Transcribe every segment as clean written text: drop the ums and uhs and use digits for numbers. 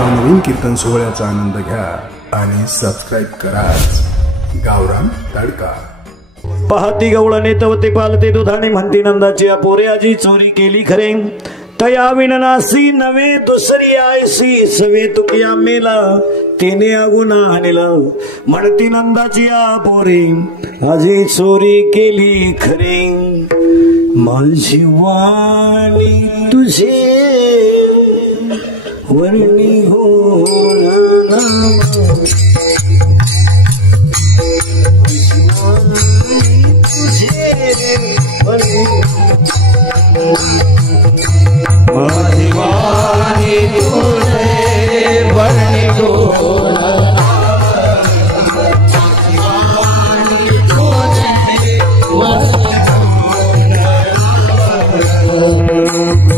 नवनवीन कीर्तन सोहळ्याचा आनंद घ्या आणि सबस्क्राइब करा गावरान तडका। पहाती गवळणे तवते पालते दुधाने म्हणती नंदाची पोऱ्याची चोरी केली खरे तया विननासी नवे दुसरी आयसी सवे तुकिया मेला तिने अगुना आणलं म्हणती नंदाची पोरे आजी चोरी केली खरे माझी वाणी तुझे वर्णी होणार माझी वाणी तुझे वर्णी होणार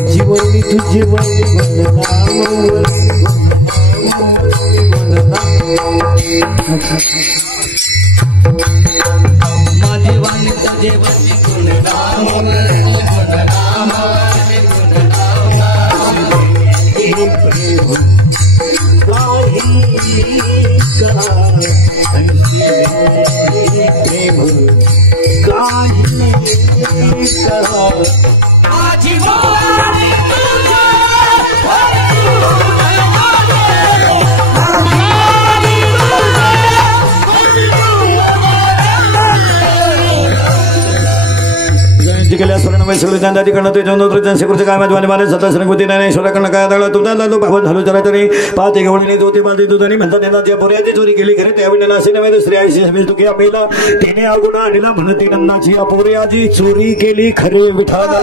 जीवनी तुझी वर्णी माझी वाणी तुझे चोरी केली खरे त्यावेळेला असे नव्हे दुसरी आयशी तुकी आमेला तिने अगुना आणला म्हणते नंदाची अपोऱ्याची चोरी केली खरे विठाला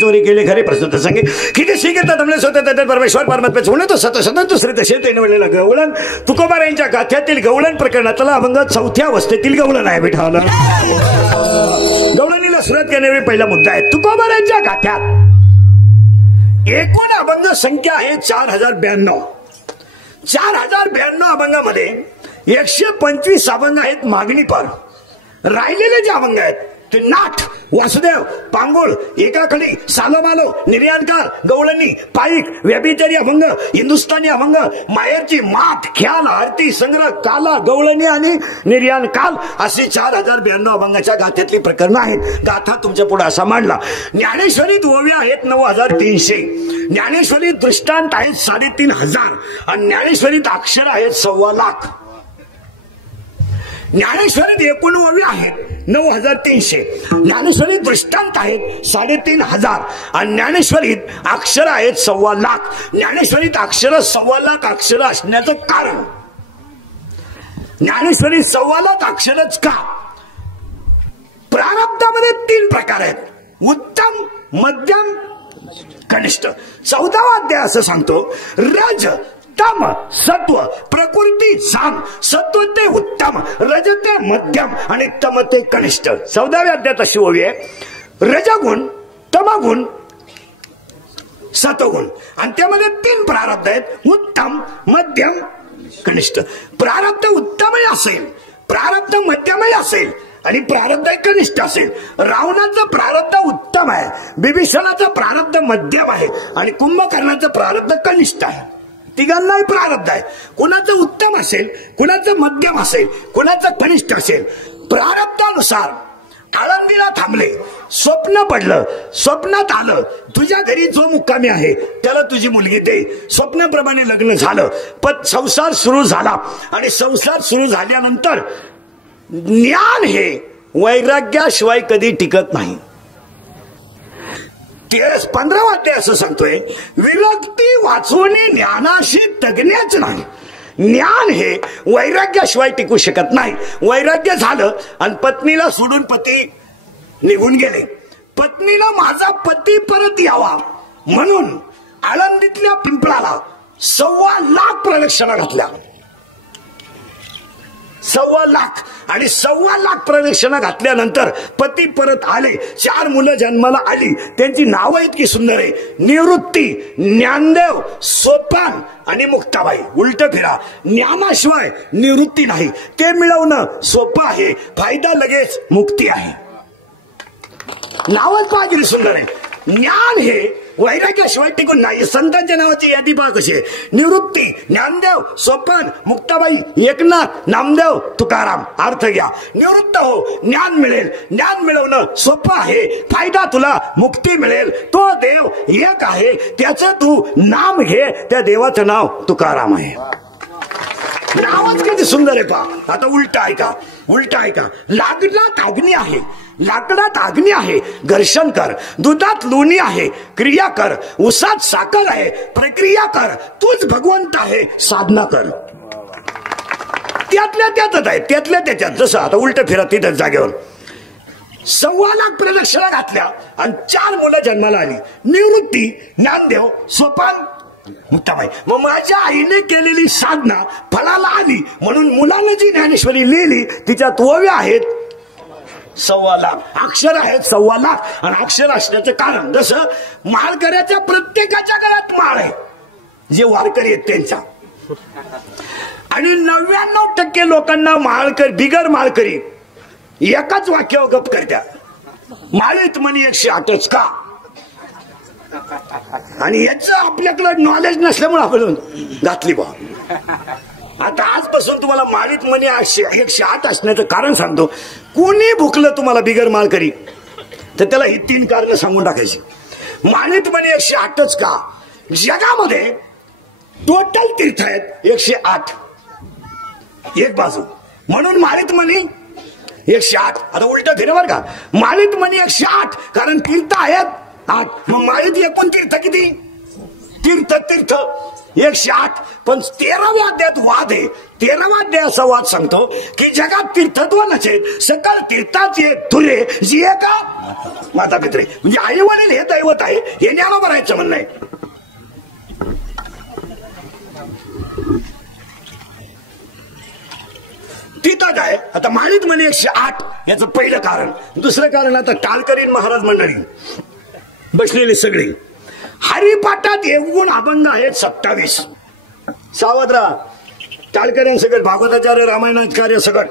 चोरी केली खरी प्रस्तुत संगे किती शिकतात आपले स्वतः परमेश्वर परमात्मा सोने तो सतत दुसरे तसे ते निवडलेला गवळण तुकोबा यांच्या गाथ्यातील गवळण प्रकरणातला अभंग 4थ्या अवस्थेतील गवळण आहे विठाला गवळणीला सुरुवात करण्यावेळी पहिला मुद्दा आहे तुकोबा यांच्या गाथ्यात एकूण अभंग संख्या आहे 4092 4092 अभंगामध्ये 125 अभंग आहेत मागणी पर राहिलेले जे अभंग आहेत ते नाथ वासुदेव पांगोळ एकाखडी सालोमालो निर्याणकाल गवळणी पाईक व्यभिचारी अभंग हिंदुस्थानी अभंग मायरची माठ ख्याल आरती संग्रह काला गवळणी आणि निर्याण काल अशी 4092 अभंगाच्या गाथ्यातली प्रकरणं आहेत गाथा तुमच्या पुढे असा मांडला ज्ञानेश्वरीत ओव्या आहेत 9300 ज्ञानेश्वरीत दृष्टांत आहेत 3500 आणि ज्ञानेश्वरीत अक्षर आहेत 1.25 लाख ज्ञानेश्वरीत 89 आहेत 9300, ज्ञानेश्वरीत दृष्टांत आहेत 3500 आणि ज्ञानेश्वरीत अक्षर आहेत 1.25 लाख. ज्ञानेश्वरीत अक्षर 1.25 लाख अक्षर असण्याचं कारण, ज्ञानेश्वरीत 1.25 लाख अक्षरच का? प्रारब्धामध्ये 3 प्रकार आहेत, उत्तम, मध्यम, कनिष्ठ. 14वा अध्याय असं सांगतो, रज, तम, सत्व, प्रकृती, साम. सत्व ते उत्तम, रज ते मध्यम आणि तम ते कनिष्ठ. 14व्या अध्यायात अशी ओवी आहे, रजगुण, तमगुण, सत्वगुण. आणि त्यामध्ये 3 प्रारब्ध आहेत, उत्तम, मध्यम, कनिष्ठ. प्रारब्ध उत्तमही असेल, प्रारब्ध मध्यमही असेल आणि प्रारब्ध कनिष्ठ असेल. रावणाचं प्रारब्ध उत्तम आहे, बिभीषणाचं प्रारब्ध मध्यम आहे आणि कुंभकर्णाचं प्रारब्ध कनिष्ठ आहे. तिघांनाही प्रारब्ध आहे. कुणाचं उत्तम असेल, कुणाचं मध्यम असेल, कुणाचं कनिष्ठ असेल. प्रारब्धानुसार आळंदीला थांबले, स्वप्न पडलं, स्वप्नात आलं तुझ्या घरी जो मुक्कामी आहे त्याला तुझी मुलगी दे. स्वप्नाप्रमाणे लग्न झालं, पण संसार सुरू झाला आणि संसार सुरू झाल्यानंतर ज्ञान हे वैराग्याशिवाय कधी टिकत नाही. 15वा अध्याय असं सांगतोय, विरक्ती वाचवणे ज्ञानाशी तगण्याच नाही. ज्ञान हे वैराग्याशिवाय टिकू शकत नाही. वैराग्य झालं आणि पत्नीला सोडून पती निघून गेले. पत्नीनं माझा पती परत यावा म्हणून आळंदीतल्या पिंपळाला 1.25 लाख प्रदक्षिणा घातल्या. 1.25 लाख आणि 1.25 लाख प्रदक्षिणा घातल्यानंतर पती परत आले. 4 मुलं जन्माला आली. त्यांची नावं इतकी सुंदर आहे, निवृत्ती, ज्ञानदेव, सोपान आणि मुक्ताबाई. उलट फिरा, ज्ञानाशिवाय निवृत्ती नाही, ते मिळवणं सोपं आहे, फायदा लगेच मुक्ती आहे. नावच पाहिजे सुंदर आहे. ज्ञान हे वैराग्याशिवाय टिकून नाही. संतांच्या नावाची यादी पहा कशी आहे, निवृत्ती, ज्ञानदेव, सोपान, मुक्ताबाई, एकनाथ, नामदेव, तुकाराम. अर्थ घ्या, निवृत्त हो, ज्ञान मिळेल, ज्ञान मिळवणं सोपं आहे, फायदा तुला मुक्ती मिळेल. तो देव एक आहे, त्याचं तू नाम घे, त्या देवाचं नाव तुकाराम आहे. नावच किती सुंदर आहे पहा. आता उलट ऐका, उलट ऐका. लाकडात अग्नी आहे, लाकडात अग्नी आहे, घर्षण कर. दुधात लोणी आहे, क्रिया कर. उसात साखर आहे, प्रक्रिया कर. तूच भगवंत आहे, साधना कर. त्यातल्या त्यातच आहे, त्यातल्या त्याच्यात. जसं आता उलट फिरत तिथं जागेवर 1.25 लाख प्रदक्षिणा घातल्या आणि 4 मुलं जन्माला आली. निवृत्ती, ज्ञानदेव, सोपान, मुक्ताबाई. मग माझ्या आईने केलेली साधना फळाला आली म्हणून मुलानं जी ज्ञानेश्वरी लिहिली तिच्यात ओव्या आहेत 1.25 लाख, अक्षर आहेत 1.25 लाख. आणि अक्षर असण्याचं कारण, जसं माळकऱ्याच्या प्रत्येकाच्या गळ्यात माळ आहे, जे वारकरी आहेत त्यांच्या. आणि 99% लोकांना माळकरी, बिगर माळकरी एकाच वाक्यावर गप करत्या, माळीत म्हणे 108च का. आणि याचं आपल्याकडे नॉलेज नसल्यामुळे आपण घातली बा. आता आजपासून तुम्हाला माळीत म्हणे 108 असण्याचं कारण सांगतो. कोणी भुकलं तुम्हाला बिगर माळकरी तर त्याला ही 3 कारण सांगून टाकायची. माळीत म्हणे 108च का. जगामध्ये टोटल तीर्थ आहेत 108, एक बाजू, म्हणून माळीत म्हणे 108. आता उलट फिरे बर का, माळीत म्हणे 108 कारण तीर्थ आहेत 8. मग माळीत एकूण तीर्थ किती? तीर्थ 108. पण 13व्या अध्यायात वाद आहे. 13व्या अध्याय असा वाद सांगतो की जगात तीर्थत्व नसेल, सकळ तीर्थाचे धुरे जी का माता पित्रे, म्हणजे आई वडील हे दैवत आहे, हे ज्ञानोबा राहायचं म्हणणं आहे. तिथं काय आता माळीत म्हणे 108 याचं पहिलं कारण. दुसरं कारण, आता टाळकरीण महाराज मंडळी बसलेले सगळे हरिपाठात एकूण अभंग आहेत 27. सावध राहा, टाळकऱ्यांसकट भागवताचार्य, रामायणाचार्य सकट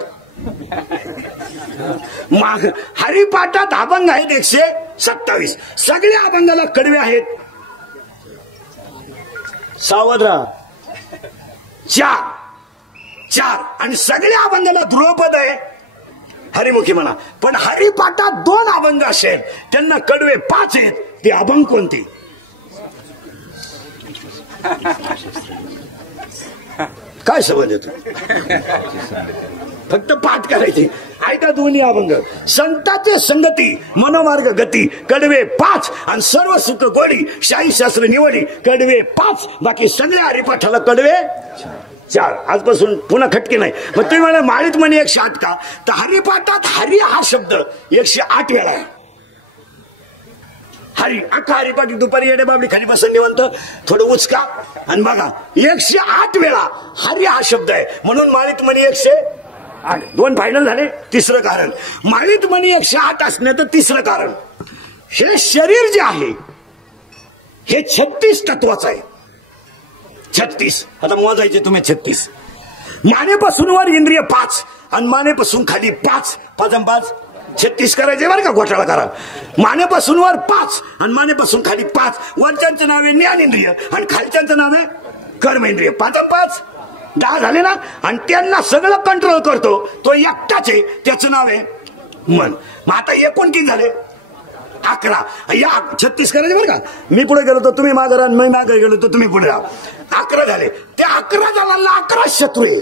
हरिपाठात अभंग आहेत 127. सगळ्या अभंगाला कडवे आहेत. सावध राहा, 4 आणि सगळ्या अभंगाला ध्रुवपद आहे, हरिमुखी म्हणा. पण हरिपाठात 2 अभंग असेल त्यांना कडवे 5 आहेत. ते अभंग कोणते? काय समज येतो? फक्त पाठ करायचे. ऐका दोन्ही अभंग. संताचे संगती मनोमार्ग गती कडवे 5 आणि सर्व सुख गोडी शाही शास्त्र निवडी कडवे 5. बाकी सगळ्या हरिपाठाला कडवे 4. आजपासून पुन्हा खटके नाही. मग तुम्ही मला माळीत म्हणे 108 का? तर हरिपाठात हरी हा शब्द 108 वेळा आहे. हरी अख्खा हरिपाठ दुपारी येणे बाबडी खाली बसून निवंत थोडं उचका आणि बघा 108 वेळा हरी हा शब्द आहे. म्हणून माळीत म्हणे 108. 2 फायनल झाले. तिसरं कारण माळीत म्हणे 108 असण्याचं तिसरं कारण हे शरीर जे आहे हे 36 तत्वाचं आहे. 36. आता मोजायचे तुम्ही 36. मानेपासून वर इंद्रिय 5 आणि मानेपासून खाली 5. 5 36 करायचे बरं का. घोटाळा करा. मानेपासून वर 5 आणि मानेपासून खाली 5. वरच्यांचं नाव आहे ज्ञानेंद्रिय आणि खालच्यांचं नाव आहे कर्मेंद्रिय. 5 10 झाले ना. आणि त्यांना सगळं कंट्रोल करतो तो एकटाच आहे. त्याचं नाव आहे मन. मग आता एकूण किती झाले? 11. या 36 करायचे बरं का. मी पुढे गेलो तर तुम्ही मागे राहा, मी मागे गेलो तर तुम्ही पुढे राहा. 11 झाले. ते 11 जणांना 11 शत्रू आहे.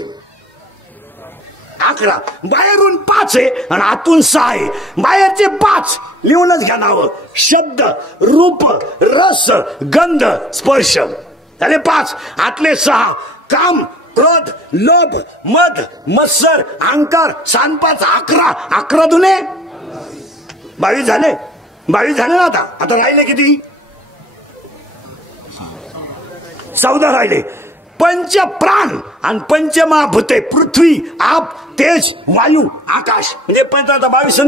11 बाहेरून 5 आहे आणि आतून 6 आहे. बाहेरचे 5 लिहूनच घ्या नाव. शब्द रूप रस गंध स्पर्श झाले 5. आतले 6 काम क्रोध लोभ मद मत्सर अहंकार 5 11. 11 दुने 22 झाले. 22 झाले ना. आता राहिले किती? 14 राहिले. पंच प्राण आणि पंचमहाभूते पृथ्वी आप तेज वायू आकाश म्हणजे 22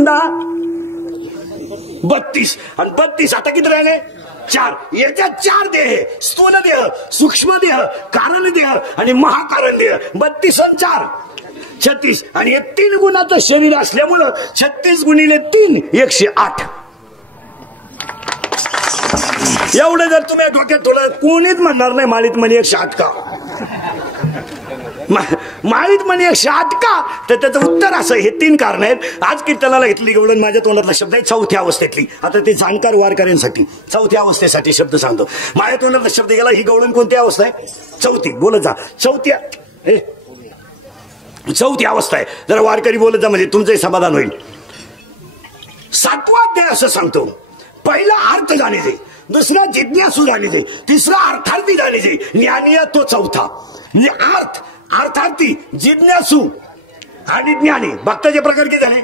32 आणि 32. आता किती राहिले? 4. याच्यात 4 देह. स्थूल देह सूक्ष्म देह कारण देह आणि महाकारण देह. 32 आणि 4 36. आणि हे 3 गुणाचं शरीर असल्यामुळं 36 गुणिले 3 108. एवढं जर तुम्ही डोक्यात थोडं कोणीच म्हणणार नाही माळीत म्हणे 108 का. माळीत म्हणे 108 का. तर त्याचं उत्तर असं. हे 3 कारण आहेत. आज कीर्तनाला घेतली गवळण माझ्या तोंडातला शब्द आहे चौथ्या अवस्थेतली. आता ते जाणकार वारकऱ्यांसाठी चौथ्या अवस्थेसाठी शब्द सांगतो. माझ्या तोंडातला शब्द गेला. ही गवळण कोणती अवस्था आहे? चौथी. बोलत जा. चौथी अवस्था आहे. जरा वारकरी बोलत जा म्हणजे तुमचंही समाधान होईल. 7वा अध्याय असं सांगतो. पहिला अर्थ जाणीचे, दुसरा जिज्ञासू जाणीचे, तिसरा अर्थार्थी जाणीचे, ज्ञानीय तो 4था. म्हणजे अर्थार्थी जिज्ञासू आणि ज्ञानी भक्ताचे प्रकार किती झाले?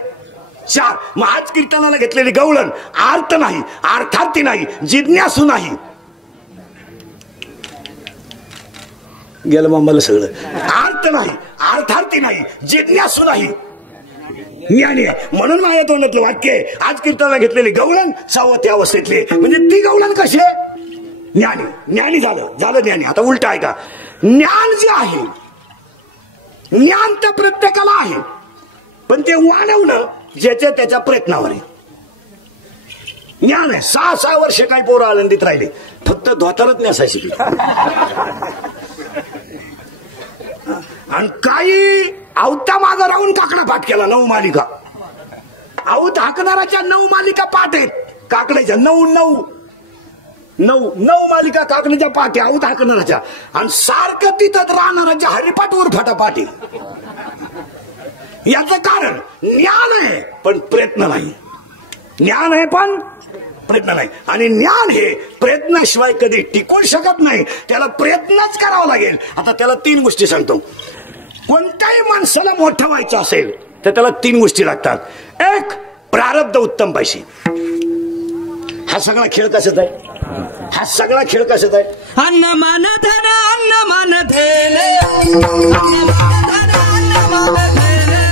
4. मग आज कीर्तनाला घेतलेली गवळण अर्थ नाही, अर्थार्थी नाही, जिज्ञासू नाही. गेलं मामाला सगळं. अर्थ नाही, अर्थार्थी नाही, जिज्ञासू नाही, ज्ञानी आहे. म्हणून माझ्या तोंडातलं वाक्य आहे आज कीर्तनाला घेतलेली गवळण 6व्या अवस्थेतली. म्हणजे ती गवळण कशी आहे? ज्ञानी झालं ज्ञानी. आता उलट आहे का. ज्ञान जे आहे ज्ञान तर प्रत्येकाला आहे पण ते वाढवणं ज्याच्या त्याच्या प्रयत्नावर आहे. ज्ञान आहे. 6 वर्ष काही पोरं आनंदीत राहिले फक्त धोतारच नेसायची. आणि काही आवता मागं राहून काकडा पाठ केला. 9 मालिका आवत हाकणाराच्या 9 मालिका पाठ आहेत. काकड्याच्या 9 मालिका काकड्याच्या पाठ आहे आवत हाकणाराच्या. आणि सारखं तिथं राहणाराच्या हरिपाठवर फाटापाठ आहे. याचं कारण ज्ञान आहे पण प्रयत्न नाही. ज्ञान आहे पण प्रयत्न नाही. आणि ज्ञान हे प्रयत्नाशिवाय कधी टिकू शकत नाही. त्याला प्रयत्नच करावा लागेल. आता त्याला 3 गोष्टी सांगतो. कोणत्याही माणसाला मोठं व्हायचं असेल तर त्याला 3 गोष्टी लागतात. 1 प्रारब्ध उत्तम पाहिजे. हा सगळा खेळ कशाचा आहे? अन्न मान धन अन्न मान धेने अन्न मान धन अन्न मान धेने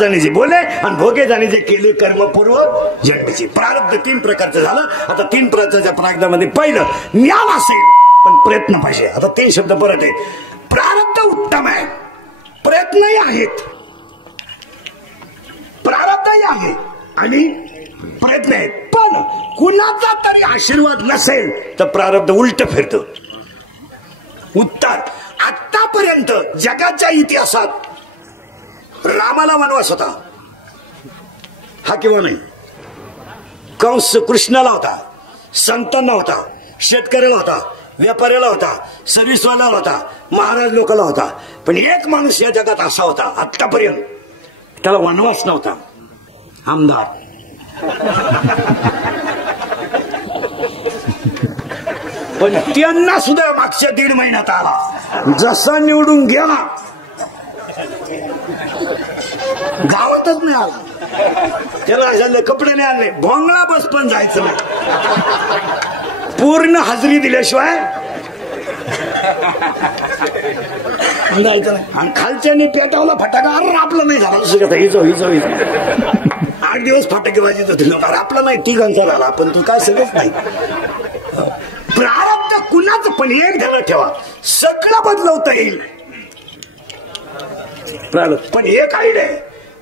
जाणे बोले आणि भोगे जाणे केले कर्म पूर्व जन्मीचे. प्रारब्ध 3 प्रकारचं झालं. आता 3 प्रकारच्या प्रारब्धामध्ये पहिलं ज्ञान असेल पण प्रयत्न पाहिजे. आता 3 शब्द परत आहेत. प्रारब्ध उत्तम आहे, प्रयत्नही आहेत, प्रारब्धही आहे आणि प्रयत्न आहेत. पण कुणाचा तरी आशीर्वाद नसेल तर प्रारब्ध उलट फिरतं. उत्तर आतापर्यंत जगाच्या इतिहासात रामाला वनवास होता, हा किंवा नाही. कंस कृष्णाला होता, संतांना होता, शेतकऱ्याला होता, व्यापाऱ्याला होता, सर्व्हिसवाल्याला होता, महाराज लोकांना होता. पण एक माणूस या जगात असा होता आतापर्यंत त्याला वनवास नव्हता, आमदार. पण त्यांना सुद्धा मागच्या 1.5 महिन्यात आला. जसा निवडून गेला गावातच नाही आला. त्याला झालं कपडे नाही आणले, भोंगळा बस पण जायचं नाही, पूर्ण हजेरी दिल्याशिवाय जायचं नाही. आणि खालच्यानी पेटावला फटाका, अरे आपलं नाही झाला. दुसरं काय हिजो 8 दिवस फटाके वाजत होते लोक, आपला नाही तिघांचा झाला. पण तू काय सगळंच नाही. प्रारब्ध कुणाचं पण एक ध्यानात ठेवा, सगळं बदलवता येईल प्रारब्ध. पण एक आयडिया आहे,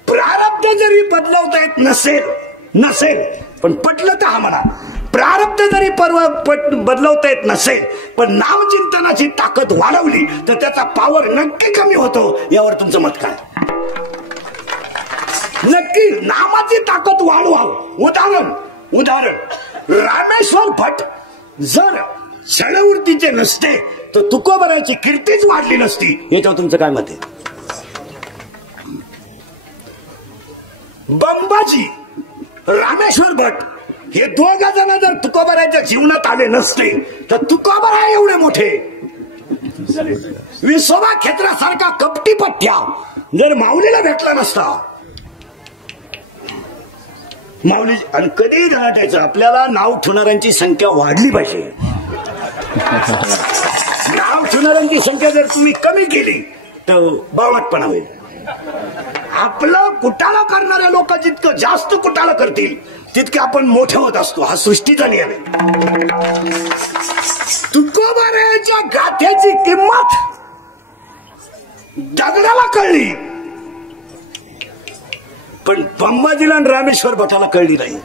प्रारब्ध जरी बदलवता येत नसेल पण पटलं तर हा म्हणा, प्रारब्ध जरी बदलवता येत नसेल पण नामचिंतनाची ताकद वाढवली तर त्याचा पॉवर नक्की कमी होतो. यावर तुमचं मत काय? नक्की नामाची ताकद वाढवा. उदाहरण रामेश्वर भट जर छळवृत्तीचे नसते तर तुकोबराची कीर्तीच वाढली नसती. याच्यावर तुमचं काय मत आहे? बंबाजी, रामेश्वर भट हे 2 जण जर तुकोबराच्या जीवनात आले नसते तर तुकोबरा एवढे मोठे. विसोबा क्षेत्रासारखा कपटी पठ्या जर माऊलीला भेटला नसता. माऊली आणि कधीही ध्यानात आपल्याला नाव ठेवणाऱ्यांची संख्या वाढली पाहिजे. नाव ठेवणाऱ्यांची संख्या जर तुम्ही कमी केली तर बावटपणा होईल. आपलं कुटाला करणाऱ्या लोक जितकं जास्त कुटाला करतील तितके आपण मोठे होत असतो. हा सृष्टीचा नियम आहे. तुकोबाराच्या गाथ्याची किंमत दगडाला कळली पण बंबाजीला आणि रामेश्वर भटाला कळली नाही.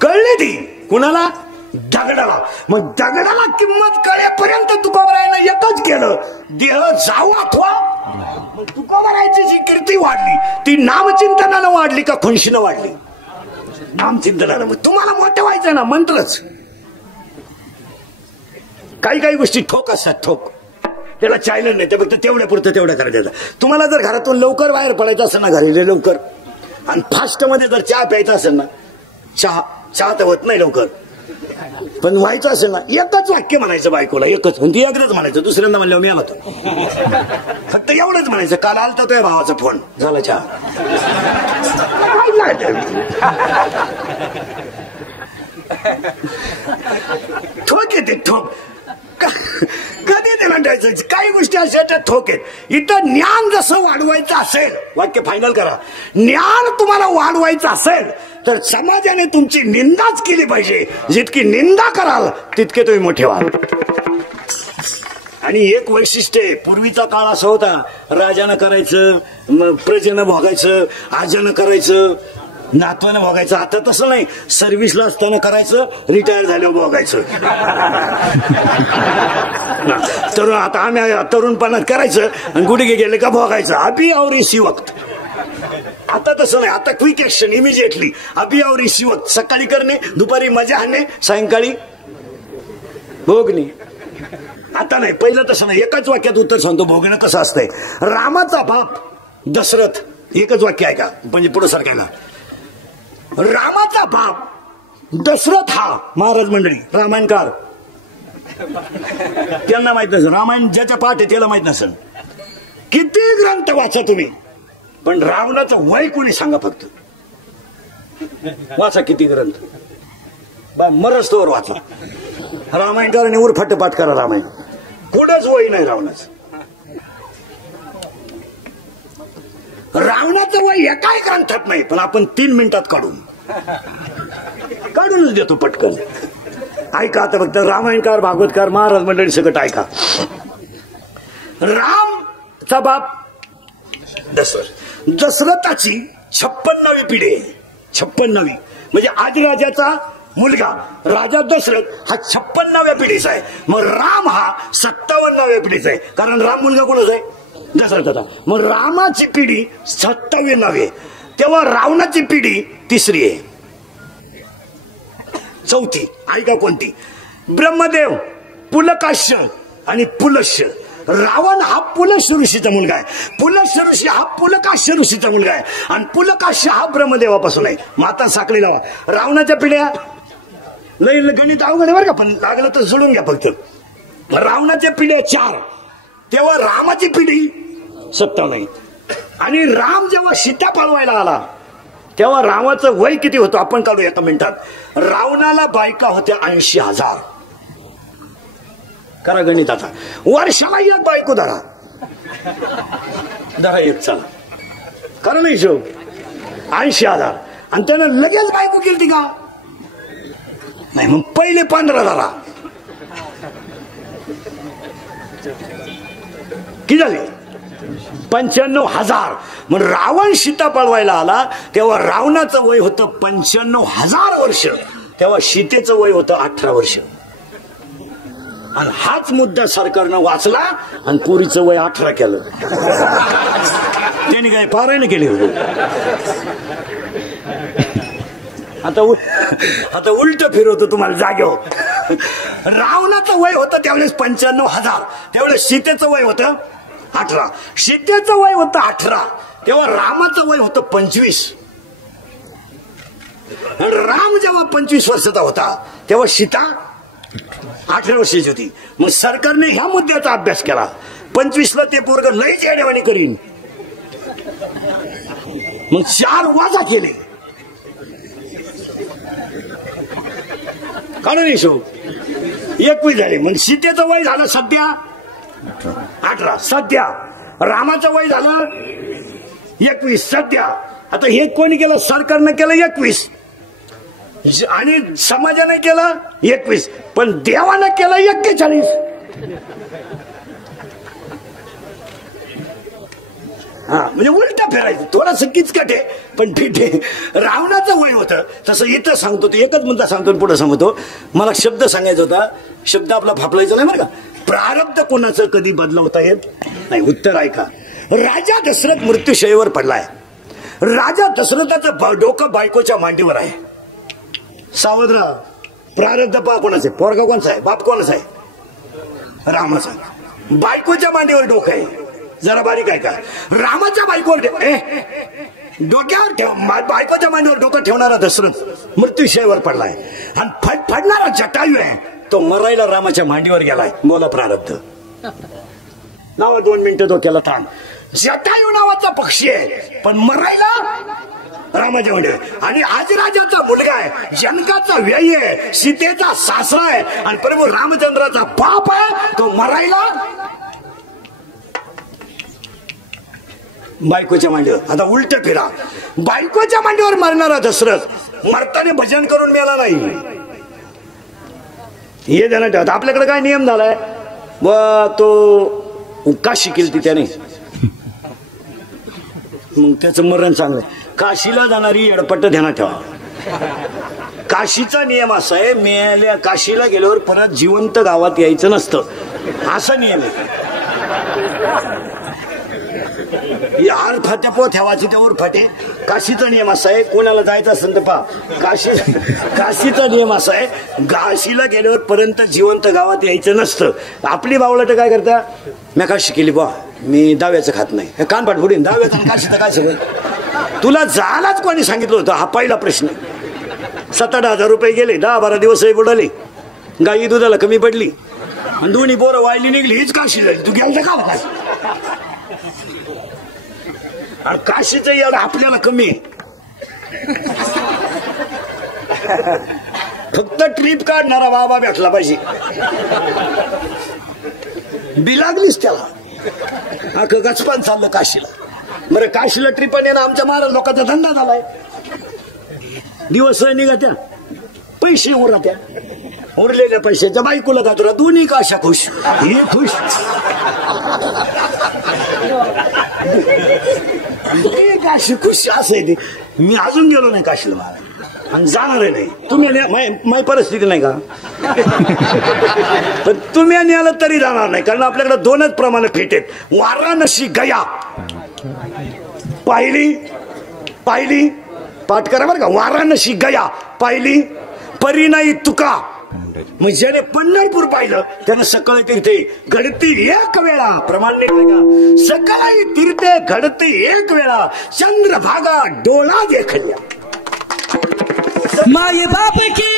कळली ती कुणाला? दगडाला. मग दगडाला किंमत कळेपर्यंत तुकोबारायनं एकच केलं, देह जाऊ अथवा. तुकोबारायची जी कीर्ती वाढली ती नामचिंतनानं वाढली का खुनशीनं वाढली? नामचिंतनानं. मग तुम्हाला मोठं व्हायचं ना, मंत्रच. काही गोष्टी ठोक असतात, ठोक. त्याला चायलं नाही, ते फक्त तेवढ्या पुरतं तेवढं करायचं. तुम्हाला जर घरातून लवकर बाहेर पडायचं असेल ना, घरी लवकर, आणि फास्ट मध्ये जर चहा प्यायचा असेल ना, चहा तर होत नाही लवकर, पण व्हायचं असेल ना, एकच वाक्य म्हणायचं बायकोला, एकच. ती एकच म्हणायचं, दुसऱ्यांदा म्हणल्यावर मी आला होतो. फक्त एवढंच म्हणायचं, काल आलता तो भावाचा फोन, झाला चहा. ठोक येते, ठोक. कधी त्याला द्यायचं? काही गोष्टी अशा ठोक आहेत. इथं ज्ञान जसं वाढवायचं असेल, वाक्य फायनल करा, ज्ञान तुम्हाला वाढवायचं असेल तर समाजाने तुमची निंदाच केली पाहिजे. जितकी निंदा कराल तितके तुम्ही मोठे व्हाल. आणि एक वैशिष्ट्य आहे, पूर्वीचा काळ असा होता, राजानं करायचं, प्रजेनं भोगायचं, आजानं करायचं, नातवानं भोगायचं. आता तसं नाही, सर्व्हिसला असताना करायचं, रिटायर झाल्यावर भोगायचं. तर आता आम्ही तरुणपणात करायचं आणि गुडघे गेले का भोगायचं. अभी और इसी वक्त. आता तसं नाही, आता क्विक ऍक्शन, इमिजिएटली. अभी और इसी वक्त. सकाळी करणे, दुपारी मजा आणणे, सायंकाळी भोगणे. आता नाही, पहिलं तसं नाही. एकाच वाक्यात उत्तर सांगतो भोगणं कसं असतंय. रामाचा बाप दशरथ, एकच वाक्य आहे का म्हणजे पुढे सरकायला. रामाचा बाप दशरथ हा महाराज मंडळी रामायणकार, त्यांना माहित नसेल. रामायण ज्याच्या पाठ आहे त्याला माहित नसेल. किती ग्रंथ वाचा तुम्ही, पण रावणाचं वय कोणी सांगा. फक्त वाचा किती ग्रंथ, मरस्तोवर वाचा. रामायणकाराने उरफाट पाठ करा रामायण, कुठंच वय नाही रावणाचं. रावणाचं वय एकाही ग्रंथात नाही, पण आपण 3 मिनिटात काढूनच देतो पटकन. ऐका आता फक्त रामायणकार भागवतकार महाराज मंडळी सकट ऐका. रामचा बाप दशरथाची 56वी पिढी आहे. 56वी म्हणजे आदिराजाचा मुलगा राजा दशरथ हा 56व्या पिढीचा आहे. मग राम हा 57व्या पिढीचा आहे, कारण राम मुलगा कोणाचा आहे? दशरथाचा. मग रामाची पिढी 27वी आहे, तेव्हा रावणाची पिढी 3री आहे. 4थी ऐका कोणती? ब्रह्मदेव, पुलकाश्य आणि पुलश्य. रावण हा पुलश्य ऋषीचा मुलगा आहे, पुलश्य ऋषी हा पुलकाश्य ऋषीचा मुलगा आहे, आणि पुलकाश्य हा ब्रह्मदेवापासून आहे. माता साखळी लावा. रावणाच्या पिढ्या लई गणित अवघड आहे बरं का, पण लागलं तर जोडून घ्या फक्त. रावणाच्या पिढ्या 4, तेव्हा रामाची पिढी 57. आणि राम जेव्हा सीता पाळवायला आला तेव्हा रामाचं वय किती होतं आपण काढू एका मिनिटात. रावणाला बायका होत्या 80,000. करा गणिताचा. वर्षाला 1 बायको धरा एक चला करा नाही शो 80,000. आणि त्यानं लगेच बायको केली का नाही? मग पहिले 15 धरा. किती झाले? 95,000. मग रावण सीता पळवायला आला तेव्हा रावणाचं वय होतं 95,000 वर्ष, तेव्हा सीतेचं वय होतं 18 वर्ष. आणि हाच मुद्दा सरकारनं वाचला आणि पोरीचं वय 18 केलं. त्यांनी काय पारायण केली होती. आता उलट फिरवतो तुम्हाला जागेवर. रावणाचं वय होतं त्यावेळेस 95,000, त्यावेळेस सीतेचं वय होतं 18. सीतेचं वय होतं 18, तेव्हा रामाचं वय होतं 25. राम जेव्हा 25 वर्षाचा होता तेव्हा सीता 18 वर्षाची होती. मग सरकारने ह्या मुद्द्याचा अभ्यास केला. 25ला ते पोरग लईच येडेवाणी करीन, मग 4 वाजा केले. काढून येशो 21 झाले. मग सीतेचं वय झालं सध्या 18, सध्या रामाचं वय झालं 21 सध्या. आता हे कोणी केलं? सरकारनं केलं 21 आणि समाजाने केलं 21, पण देवानं केलं 41. हा म्हणजे उलटा फिरायचं. थोडंसं किचकट आहे पण फिट आहे. रावणाचं वय होतं तसं इथं सांगतो. तो एकच मुद्दा सांगतो पुढे सांगतो. मला शब्द सांगायचा होता, शब्द आपला फापलायचा नाही बरं का. प्रारब्ध कोणाचं कधी बदलवता येत नाही. उत्तर ऐका. राजा दशरथ मृत्यूशयीवर पडलाय. राजा दशरथाचं डोकं बायकोच्या मांडीवर आहे. सावध राहा. प्रारब्ध पा कोणाचं आहे? पोरगा कोणाचा आहे? बाप कोणाचा आहे? रामाचा. बायकोच्या मांडीवर डोकं आहे. जरा बारीक आहे का? रामाच्या बायकोवर डोक्यावर ठेव. बायकोच्या मांडीवर डोकं ठेवणारा दशरथ मृत्यूशयीवर पडलाय. आणि फडफडणारा जटायू आहे तो मरायला रामाच्या मांडीवर गेलाय. बोला प्रारब्ध. नाव 2 मिनिटं डोक्याला ताण. जटायू नावाचा पक्षी आहे पण मरायला रामाच्या मांडीवर. आणि आजराजाचा मुलगा आहे, जनकाचा व्यय आहे, सीतेचा सासरा आहे, आणि प्रभू रामचंद्राचा बाप आहे तो मरायला बायकोच्या मांडीवर. आता उलट फिरा. बायकोच्या मांडीवर मरणारा दशरथ मरताने भजन करून मिळाला नाही. हे ध्यानात ठेवत. आपल्याकडे काय नियम झालाय? व तो काशी केली त्याने, मग त्याचं मरण चांगलं. काशीला जाणारी एडपट्ट ध्यानात ठेवा. काशीचा नियम असा आहे, मेल्या काशीला गेल्यावर परत जिवंत गावात यायचं नसतं, असा नियम आहे. यार फाटे पो ठेवायची त्यावर फाटे. काशीचा नियम असा आहे, कोणाला जायचं असेल तर पहा. काशीचा नियम असा आहे, काशीला गेल्यावर पर्यंत जिवंत गावात यायचं नसतं. आपली बावळट काय करता? मी काशी केली बा, मी दाव्याचं खात नाही. हे कानपाट फुडीन. दाव्याचं काशीचं काय सगळं तुला जालाच कोणी सांगितलं होतं? हा पहिला प्रश्न. 7-8 रुपये गेले, 10-12 दिवसही बुडाले, गाई दुधाला कमी पडली आणि दोन्ही बोरं वाळली निघली. हीच काशी झाली. तू गेलता का काशी? आणि काशीचं याड आपल्याला कमी आहे. फक्त ट्रिप काढणारा बाबा भेटला पाहिजे. बिलागलीच त्याला. अख्खं गचपान चाललं काशीला. बरं काशीला ट्रिप येणं आमच्या महाराज लोकांचा धंदा झालाय. दिवस निघत्या पैसे उरत्या उरलेल्या पैशाच्या बायकोला गाजरा दोन्ही काशा खुश हे खुश काशी खुश असं ते. मी अजून गेलो नाही काशीला महाराज आणि जाणार नाही. तुम्ही माझी परिस्थिती नाही का पण तुम्ही आलं तरी जाणार नाही कारण आपल्याकडे दोनच प्रमाणे फेटेत. वाराणसी गया पाहिली पाहिली पाठ करा बरं का. वाराणसी गया पाहिली परी नाही तुका. मग ज्याने पंढरपूर पाहिलं त्यानं सकाळी तीर्थे घडती एक वेळा प्रमाण नाही का. सकाळी तीर्थे घडती एक वेळा चंद्रभागा डोला देखल्या. माय बाप की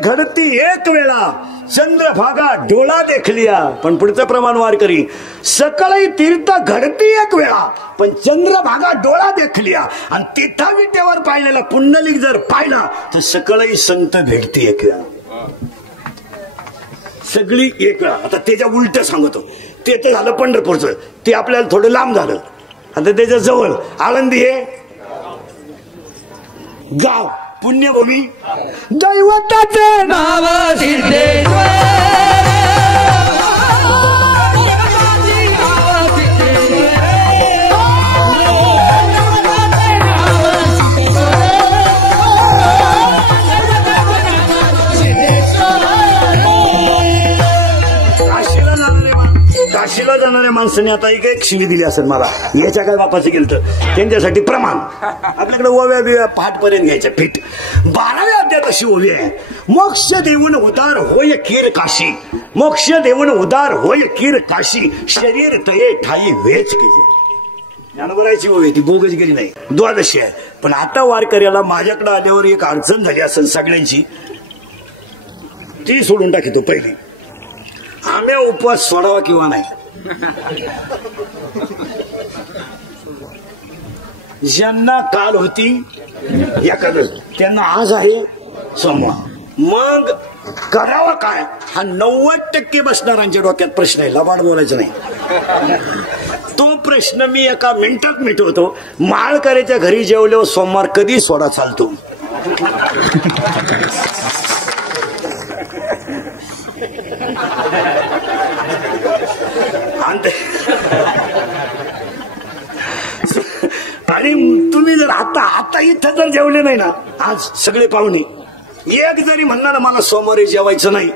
घडती एक वेळा चंद्रभागा डोळा देखलिया. पण पुढचं प्रमाण वार करी. सकाळी तीर्थ घडती एक वेळा पण चंद्रभागा डोळा देखलिया. आणि तिथा विट्यावर पाहिलेला पुंडलिक जर पाहिला तर सकाळी संत भेटती एक वेळा सगळी एक वेळा. आता त्याच्या उलट सांगतो. ते तर झालं पंढरपूरचं. ते आपल्याला थोडं लांब झालं. आता त्याच्या जवळ आळंदी हे गाव पुण्यभूमी दैवताचे नाव सिद्धेश्वर. काशीला जाणाऱ्या माणसाने आता एक शिवी दिली असेल मला. याच्या काय बापाचं गेलं तर त्यांच्यासाठी प्रमाण आपल्याकडे ओव्या बिव्या पाठपर्यंत घ्यायच्या पीठ. 12व्या अध्यायात अशी ओवी आहे. मोक्ष देऊन उदार होय कीर काशी. मोक्ष देऊन उदार होय कीर काशी. शरीर तये ठाई वेच केजे. ज्ञानोबरायची ओवी ती बोगच गेली नाही. द्वादशी आहे. पण आता वारकऱ्याला माझ्याकडे आल्यावर एक अडचण झाली असेल सगळ्यांची. ती सोडून टाकी. तो पहिली आम्ही उपवास सोडावा किंवा नाही. ज्यांना काल होती एकादश त्यांना आज आहे सोमवार. मग करावा काय हा 90% बसणाऱ्यांच्या डोक्यात प्रश्न आहे. लबाड बोलायचं नाही. तो प्रश्न मी एका मिनिटात मिटवतो. माळकऱ्याच्या घरी जेवल्यावर सोमवार कधी सोडा चालतो. आणि तुम्ही जर आता इथं जर जेवले नाही ना आज सगळे पाहुणे एक जरी म्हणणार मला सोमवारी जेवायचं नाही.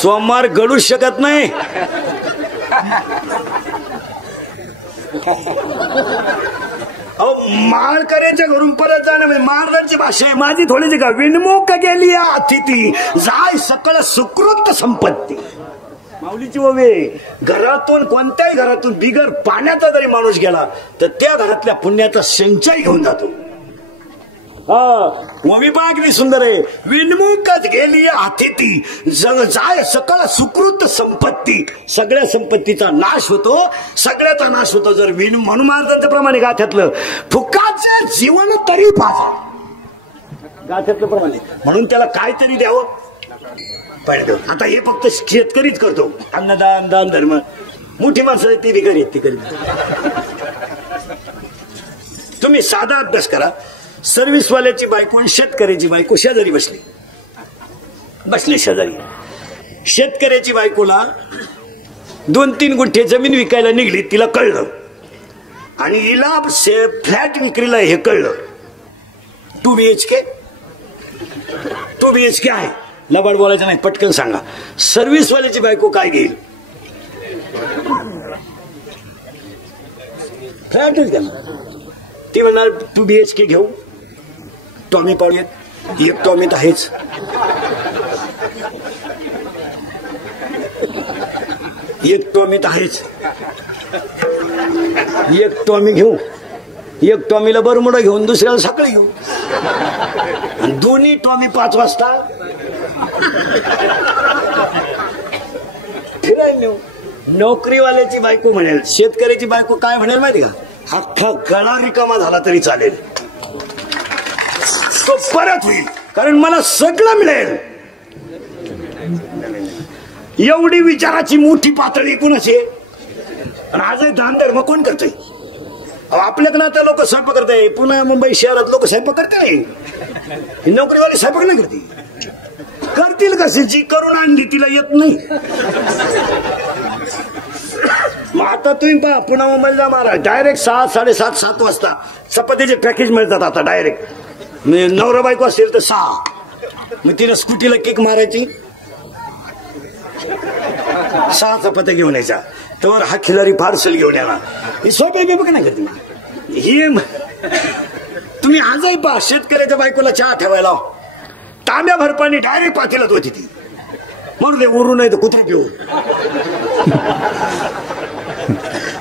सोमवार घडूच शकत नाही. माळकऱ्याच्या घरून परत जाणं म्हणजे महाराजांची भाषा आहे. माझी थोडीशी का विनमुख गेली अतिथी जाय सकळ सुकृत संपत्ती. माऊलीची ओवे. घरातून कोणत्याही घरातून बिगर पाण्याचा जरी माणूस गेला तर त्या घरातल्या पुण्याचा संचय घेऊन जातो. ओवी पागली सुंदर आहे. विनमुखच गेली अतिथी जाय सकळ सुकृत संपत्ती. सगळ्या संपत्तीचा नाश होतो. सगळ्याचा नाश होतो जर विन म्हणून महाराजांच्या प्रमाणे गाथ्यातलं फुकाचे जीवन तरी पाहा. गाथ्यातलं प्रमाणे म्हणून त्याला काहीतरी द्यावं. आता हे फक्त शेतकरीच करतो. अन्नदान दान धर्म. मोठी माणसं ती बी करीत ती करीत. तुम्ही साधा अभ्यास करा. सर्व्हिसवाल्याची बायको आणि शेतकऱ्याची बायको शेजारी बसली शेजारी. शेतकऱ्याची बायकोला 2-3 गुंठे जमीन विकायला निघली. तिला कळलं आणि हिला फ्लॅट विक्रीला हे कळलं. 2 BHK आहे. लबाड बोलायचं नाही. पटकन सांगा. सर्व्हिसवाल्याची बायको काय घेईल. फ्लॅटच घ्या. ती म्हणणार 2 BHK घेऊ. टॉमी पाडूयात. एक टॉमी तर आहेच. एक टॉमी तर आहेच, एक टॉमी घेऊ, एक टॉमीला बरमुडा घेऊन दुसऱ्याला सकाळी घेऊ, आणि दोन्ही टॉमी 5 वाजता फिरायला नेऊ. नोकरीवाल्याची बायको म्हणेल, शेतकऱ्याची बायको काय म्हणेल माहिती का? अख्खा गळा रिकामा झाला तरी चालेल, तो परत होईल, कारण मला सगळं मिळेल. एवढी विचाराची मोठी पातळी कोणाची? आणि आजही दान धर्म कोण करतोय? आपल्याकडे आता लोक स्वयंपाक करताय, पुन्हा मुंबई शहरात लोक स्वयंपाक करताय, नोकरीवाले स्वयंपाक नाही करते. करतील कसे? जी करून आणली तिला येत नाही. मग आता तुम्ही पहा, पुन्हा मुंबईला मारा डायरेक्ट 6, 7:30, 7 वाजता चपातीचे पॅकेज मिळतात आता डायरेक्ट. नवरा बायको असेल तर 6, मग तिला स्कूटीला किक मारायची, 6 चपात्या घेऊन यायच्या, तर हा खिलारी पार्सल घेऊन येणार. हे सोपे बेबक नाही करते. हे तुम्ही आजही पहा, शेतकऱ्याच्या बायकोला चहा ठेवायला तांब्या भर पाणी डायरेक्ट पातेल्यात होती ती, म्हणून ते उरू नाही तर कुत्रा पिऊ.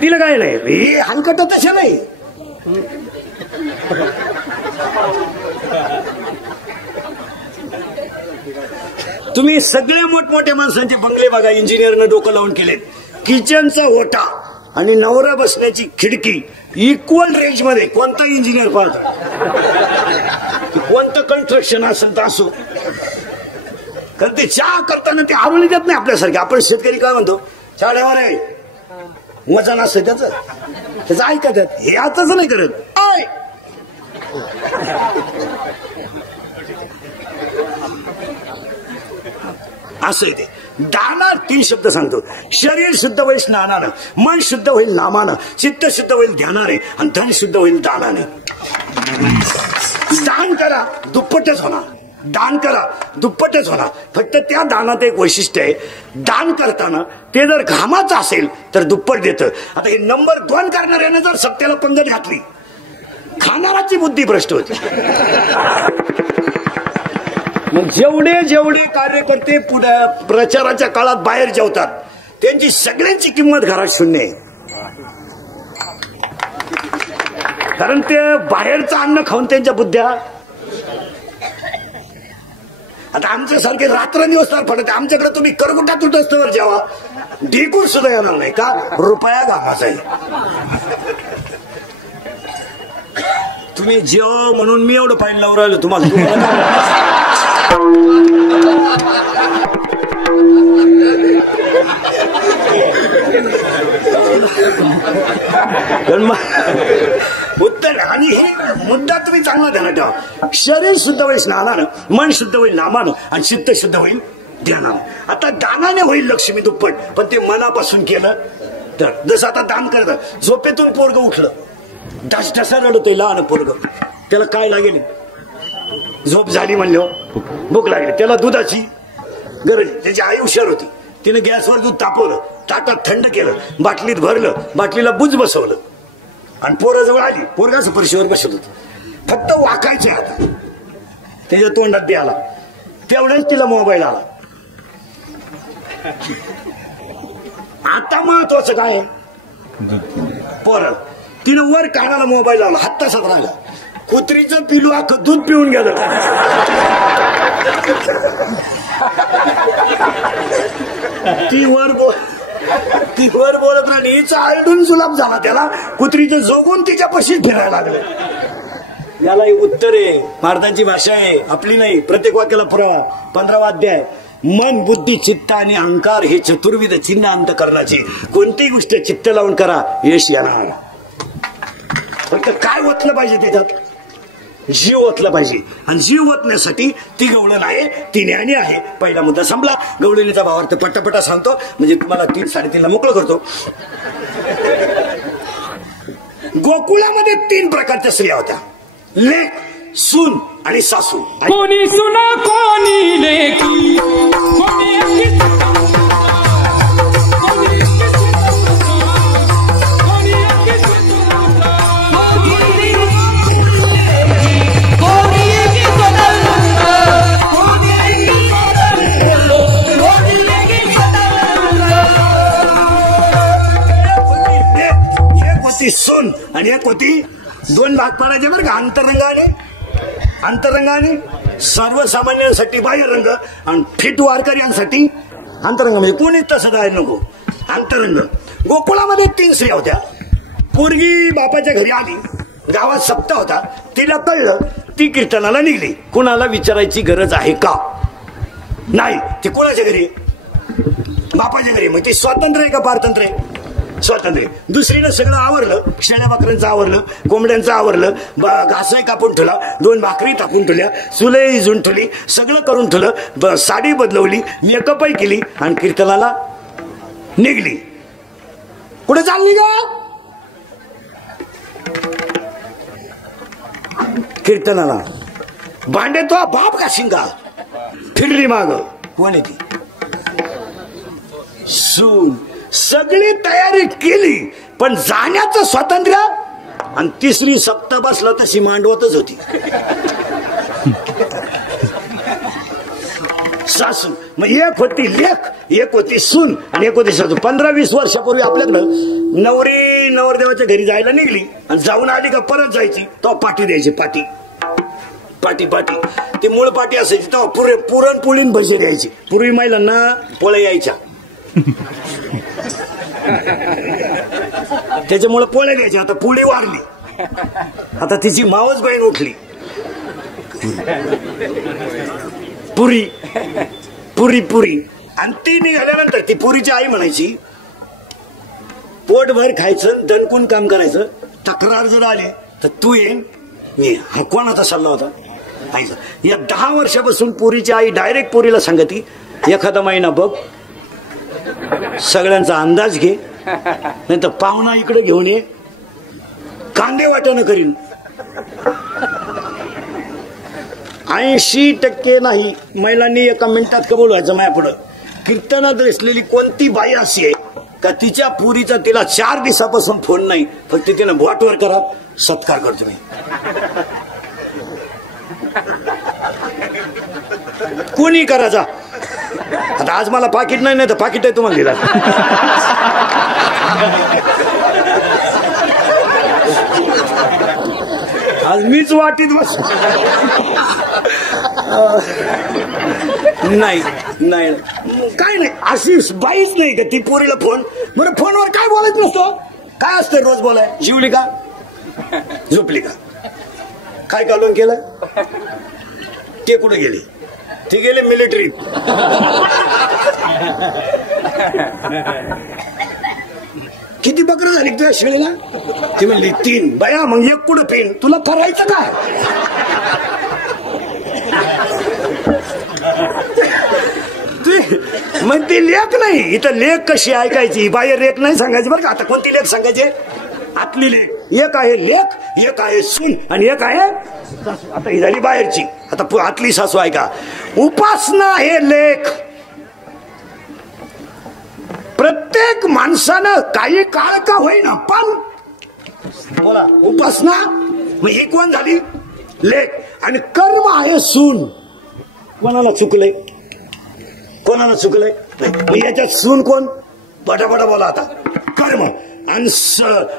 तिला काय नाही, हे हलकट तशा नाही. तुम्ही सगळे मोठमोठ्या माणसांचे बंगले बघा, इंजिनियरनं डोकं लावून केलेत. किचनचा ओटा आणि नवरा बसण्याची खिडकी इक्वल रेंज मध्ये कोणता इंजिनियर पाहतो? कोणतं कन्स्ट्रक्शन असेल तर असो, कारण ते चहा करताना ते आवडली देत नाही आपल्यासारखे. आपण शेतकरी काय म्हणतो? चहाड्यावर आहे, वजन असतं त्याचं ऐकतात, हे आताच नाही करत. असं आहे ते. दाना 3 शब्द सांगतो. शरीर शुद्ध होईल स्नानानं, मन शुद्ध होईल नामानं, चित्त शुद्ध होईल ध्यानाने, आणि धन शुद्ध होईल दानाने. दान करा दुप्पटच होणार, दान करा दुप्पटच होणार. फक्त त्या दानात एक वैशिष्ट्य आहे, दान करताना ते जर घामाचं असेल तर दुप्पट देतं. आता हे नंबर 2 करणाऱ्याने जर सत्याला पंगत घातली, खाणाराची बुद्धी भ्रष्ट होती. मग जेवढे कार्यकर्ते प्रचाराच्या काळात बाहेर जेवतात, त्यांची सगळ्यांची किंमत घरात शून्य आहे. कारण ते बाहेरचं अन्न खाऊन त्यांच्या बुद्ध्या. आता आमच्यासारखे रात्रंदिवस पडत, आमच्याकडे तुम्ही करगुटा तुटस्तवर जेव्हा ढेकूर सुद्धा येणार नाही का? रुपया घामाचा आहे. तुम्ही जेव म्हणून मी एवढं फाईन लावून राहिलो तुम्हाला. उत्तर. आणि हे मुद्दा तुम्ही चांगला ध्यानात ठेवा. शरीर शुद्ध होईल स्नानानं, मन शुद्ध होईल नामानं, आणि चित्त शुद्ध होईल ध्यानानं. आता दानाने होईल लक्ष्मी दुप्पट, पण ते मनापासून केलं तर. जसं आता दान करतं, झोपेतून पोरग उठलं, ढसढसा रडतोय लहान पोरग, त्याला काय लागेल? झोप झाली म्हणलो, भूक लागली, त्याला दुधाची गरज. त्याची आई हुशार होती, तिने गॅसवर दूध तापवलं, ताटात थंड केलं, बाटलीत भरलं, बाटलीला बुज बसवलं, आणि पोराजवळ आली. पोरगाचं फरशीवर बसत होत, फक्त वाकायचे आता, त्याच्या तोंडात द्यायला. तेवढ्याच तिला मोबाईल आला. आता महत्वाचं काय? पोरं तिनं वर कानाला मोबाईल आला, हात तसाच राहिला. कुत्रीचं पिलू अख्खं दूध पिऊन गेलं. ती वर बोलत राहिली, हिचा आलडून जुलाब झाला त्याला. कुत्रीचं जोगून तिच्या पशीच फिरायला लागलं. याला उत्तर आहे, भारताची भाषा आहे, आपली नाही. प्रत्येक वाक्याला पुरावा. 15वा अध्याय. मन, बुद्धी, चित्त आणि अहंकार हे चतुर्विध चिन्ह अंतःकरणाची. कोणतीही गोष्ट चित्त लावून करा, यश येणार. फक्त काय ओतलं पाहिजे त्याच्यात? जीव ओतला पाहिजे. आणि जीव ओतण्यासाठी ती गवळण आहे, ती ज्ञानी आहे. पहिला मुद्दा संपला. गवळणीचा भावार्थ पटापटा सांगतो, म्हणजे तुम्हाला 3-3:30ला मोकळं करतो. गोकुळामध्ये 3 प्रकारच्या स्त्रिया होत्या, लेक, सून आणि सासू. कोणी सुना कोणी लेकी, कोणी होती, 2 भाग पाडायचे बरं का, अंतरंगाने सर्वसामान्यांसाठी बाह्यरंग आणि फिट वारकऱ्यांसाठी अंतरंग. म्हणजे कोणी तसं जायला नको. अंतरंग. गोकुळामध्ये 3 स्त्रिया होत्या. पोरगी बापाच्या घरी आली, गावात सप्ताह होता, तिला कळलं, ती कीर्तनाला निघली. कुणाला विचारायची गरज आहे का? नाही. ती कोणाच्या घरी? बापाच्या घरी. मग ती स्वातंत्र्य आहे का पारतंत्र्य आहे? स्वातंत्र्य. दुसरीनं सगळं आवरलं, शेळ्या बाकऱ्यांचं आवरलं, कोंबड्यांचं आवरलं, घासही कापून ठेवला, 2 भाकरी टाकून ठेवल्या, सुलई इजून ठेवली, सगळं करून ठेवलं, साडी बदलवली, मेकअपही केली आणि कीर्तनाला निघली. कुठे चालली ग? कीर्तनाला. भांडे तो बाप का शिंगा फिरली माग. कोण आहे ती? सून. सगळी तयारी केली पण जाण्याचं स्वातंत्र्य. आणि तिसरी सप्ताह बसला तशी मांडवतच होती. सासू. मग एक होती लेख, एक होती सून आणि एक होती सासू. 15-20 वर्षापूर्वी आपल्याकडं नवरी नवरदेवाच्या घरी जायला निघली आणि जाऊन आली का परत जायची, तो पाठी द्यायची. पाठी पाठी पाठी ती मूळ पाठी असायची. तेव्हा पुरणपोळीन भजी द्यायची. पूर्वी महिलांना पोळ्या यायच्या, त्याच्यामुळे पोळ्या द्यायच्या. आता पोळी वारली, आता तिची मावस बहीण उठली. पुरी पुरी पुरी. आणि ती निघाल्यानंतर ती पुरीची आई म्हणायची, पोटभर खायचं, दणकून काम करायचं. तक्रार जर आली तर तू येईन मी. हा कोणाचा सल्ला होता? आईचा. या 10 वर्षापासून पुरीची आई डायरेक्ट पुरीला सांगती, एखादा महिना बघ, सगळ्यांचा अंदाज घे, नाही तर पाहुणा इकडे घेऊन ये, कांदे वाटणं करीन. 80% नाही महिलांनी एका मिनिटात कबूल व्हायचं माझ्या पुढं. कीर्तनात असलेली कोणती बाई अशी आहे का तिच्या पुरीचा तिला 4 दिवसापासून फोन नाही, फक्त तिने बोटवर करा, सत्कार करतो मी. कोणी करायचा. आता आज मला पाकिट नाही, तर पाकिट आहे तुम्हाला दिला. आज मीच वाटीत बस. नाही नाही काय नाही, अशी बाईच नाही का ती पोरीला फोन. बरं फोनवर काय बोलायच नसतं. काय असतं रोज बोलाय? जेवली का? झोपली का? काय कालवण केलं? ते कुठे गेली? ते गेले मिलिटरी. किती बकरं झाली तुझ्या शिळेला? ती म्हणली 3. बया मग 1 कुठं पेन? तुला फरायचं काय? मग ती लेख नाही. इथं लेख कशी ऐकायची, बाहेर लेख नाही सांगायची बरं का. आता कोणती लेख सांगायचे? आतली लेख. एक आहे लेख, एक आहे सून आणि एक आहे सासू. आता ही झाली बाहेरची. आता आतली सासू ऐका. उपासना हे लेख. प्रत्येक माणसानं काही काळ का होईना पण बोला उपासना. मग ही कोण झाली? लेख. आणि कर्म आहे सून. कोणाला चुकलंय? कोणाला चुकलंय? मग याच्यात सून कोण? पटापटा बोला आता. कर्म. आणि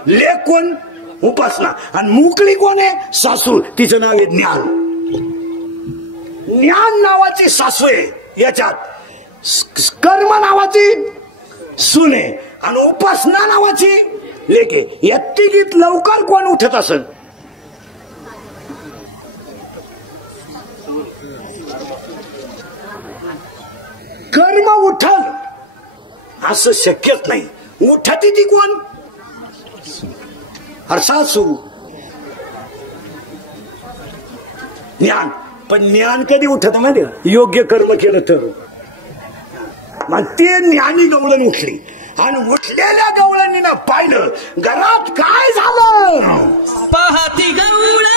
लेख कोण? उपासना. आणि मोकळी कोण आहे? सासू. तिचं नाव आहे ज्ञान. ज्ञान नावाची सासू आहे याच्यात. कर्म नावाची सून आहे आणि उपासना नावाची लेख आहे. या तिघीत लवकर कोण उठत असेल? कर्म उठल असं शक्यच नाही. उठती ती कोण? सासू. ज्ञान. पण ज्ञान कधी उठत माहिती का? योग्य कर्म केलं तर. मग ते ज्ञानी गवळण उठली आणि उठलेल्या गवळणीनं पाहिलं घरात काय झालं. पाहती गवळणी,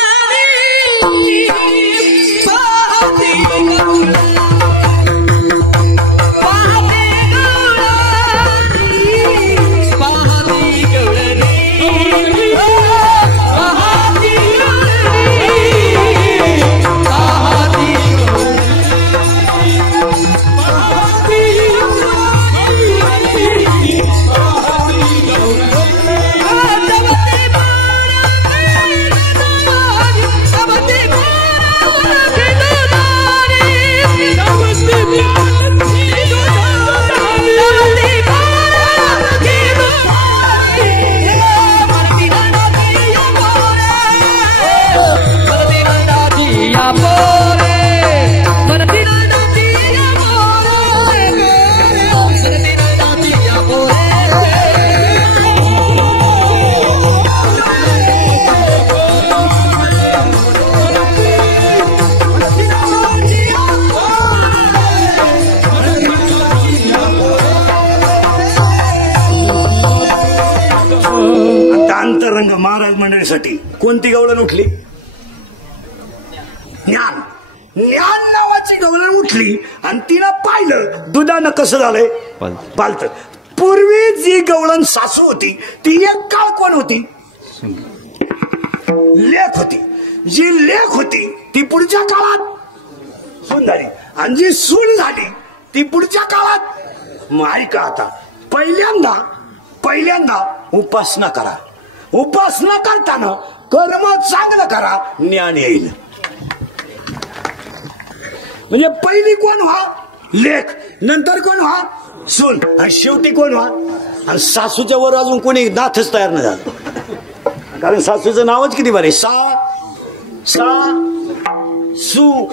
पाहती गवळणी. या पोरे वरती नंदाची या पोरे वरती नंदाची या पोरे अंतरंग महाराज मंडळीसाठी कोणती गवळण उठली? ज्ञान. ज्ञान नावाची गवळण उठली आणि तिनं पाहिलं दुधानं कसं झालंय पालत. पूर्वी जी गवळण सासू होती ती एक काळ कोण होती? लेख होती. जी लेख होती ती पुढच्या काळात सून झाली आणि जी सून झाली ती पुढच्या काळात. मग ऐका आता, पहिल्यांदा उपासना करा. उपासना करताना कर्म चांगलं करा, ज्ञान येईल. म्हणजे पहिली कोण व्हा? लेख. नंतर कोण व्हा? सून. आणि शेवटी कोण व्हा? आणि सासूच्या वर अजून कोणी नाथच तयार नाही झालं. कारण सासूचं नावच किती बरे. सा सू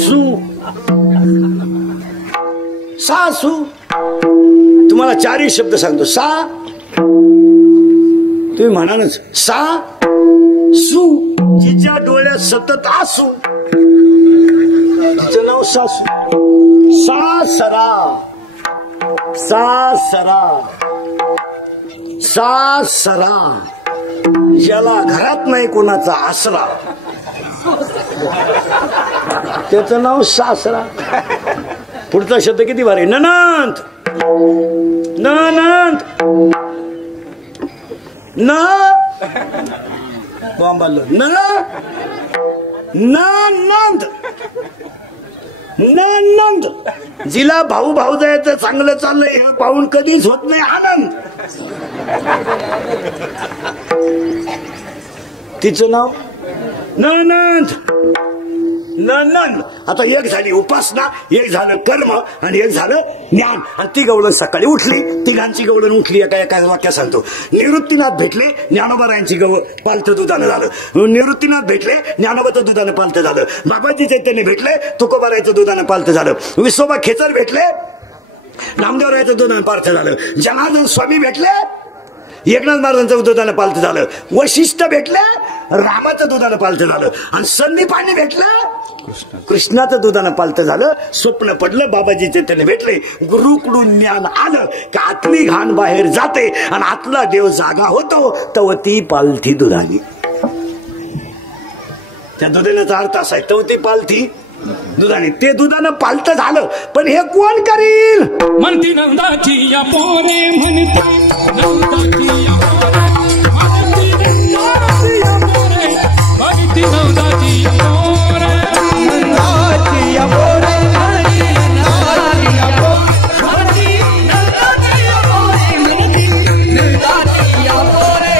सू सासू. तुम्हाला चारही शब्द सांगतो. सा, तुम्ही म्हणालच सा सू. जिच्या डोळ्यात सतत आसू तिचं नाव सासू. सासरा सासरा सासरा. ज्याला घरात नाही कोणाचा आसरा त्याचं नाव सासरा. पुढचा शब्द किती भारी. ननंद. ननंद न बॉम्बाल न नंद. नंद. जिला भाऊ भाऊ जायचं चांगलं चाललंय हे पाहून कधीच होत नाही आनंद. तिचं नाव ननंद. नंद. आता एक झाली उपासना, एक झालं कर्म आणि एक झालं ज्ञान. आणि ती गवळण सकाळी उठली. तिघांची गवळण उठली. एका वाक्यात सांगतो. निवृत्तीनाथ भेटले, ज्ञानोबारायांची पालतं दुधानं झालं. निवृत्तीनाथ भेटले, ज्ञानोबाचं दुधानं पालतं झालं. बाबाजी चैतन्य भेटले, तुकोबारायचं दुधानं पालतं झालं. विसोबा खेचर भेटले, नामदेवरायाचं दुधानं पालतं झालं. जनार्दन स्वामी भेटले, एकनाथ महाराजांचं दुधानं पालतं झालं. वशिष्ठ भेटले, रामाचं दुधानं पालतं झालं. आणि संदीपानी भेटलं, कृष्णाचं दुधानं पालतं झालं. स्वप्न पडलं, बाबाजी चैतन्य भेटले. गुरुकडून ज्ञान आलं की आतली घाण बाहेर जाते आणि आतला देव जागा होतो. तव ती पालथी दुधानी. त्या दुधाण्याचा अर्थ असा आहे, तव ती पालथी दुधाने. ते दुधानं पालतं झालं. पण हे कोण करील? म्हणती नंदाची या पोरे म्हणती नंदाची या पोरे म्हणती नंदाची या पोरे नंदाची या पोरे नंदाची या पोरे नंदाची या पोरे नंदाची या पोरे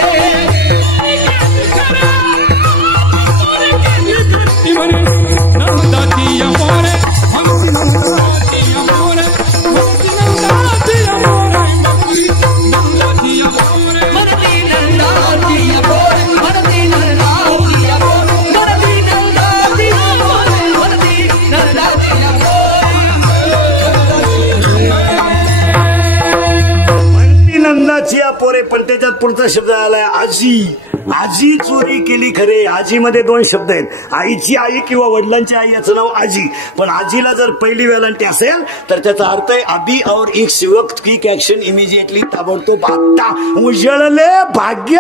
नंदाची या पोरे पोरे. पण त्याच्यात पुढचा शब्द आलाय आजी. आजी चोरी केली खरे. आजी मध्ये दोन शब्द आहेत. आईची आई किंवा वडिलांची आई याचं नाव आजी. पण आजीला जर पहिली वेलांटी असेल तर त्याचा अर्थ आहे अभी और एक शिवक क्विक ऍक्शन इमिजिएटली. ताबडतोब आता. उजळले भाग्य.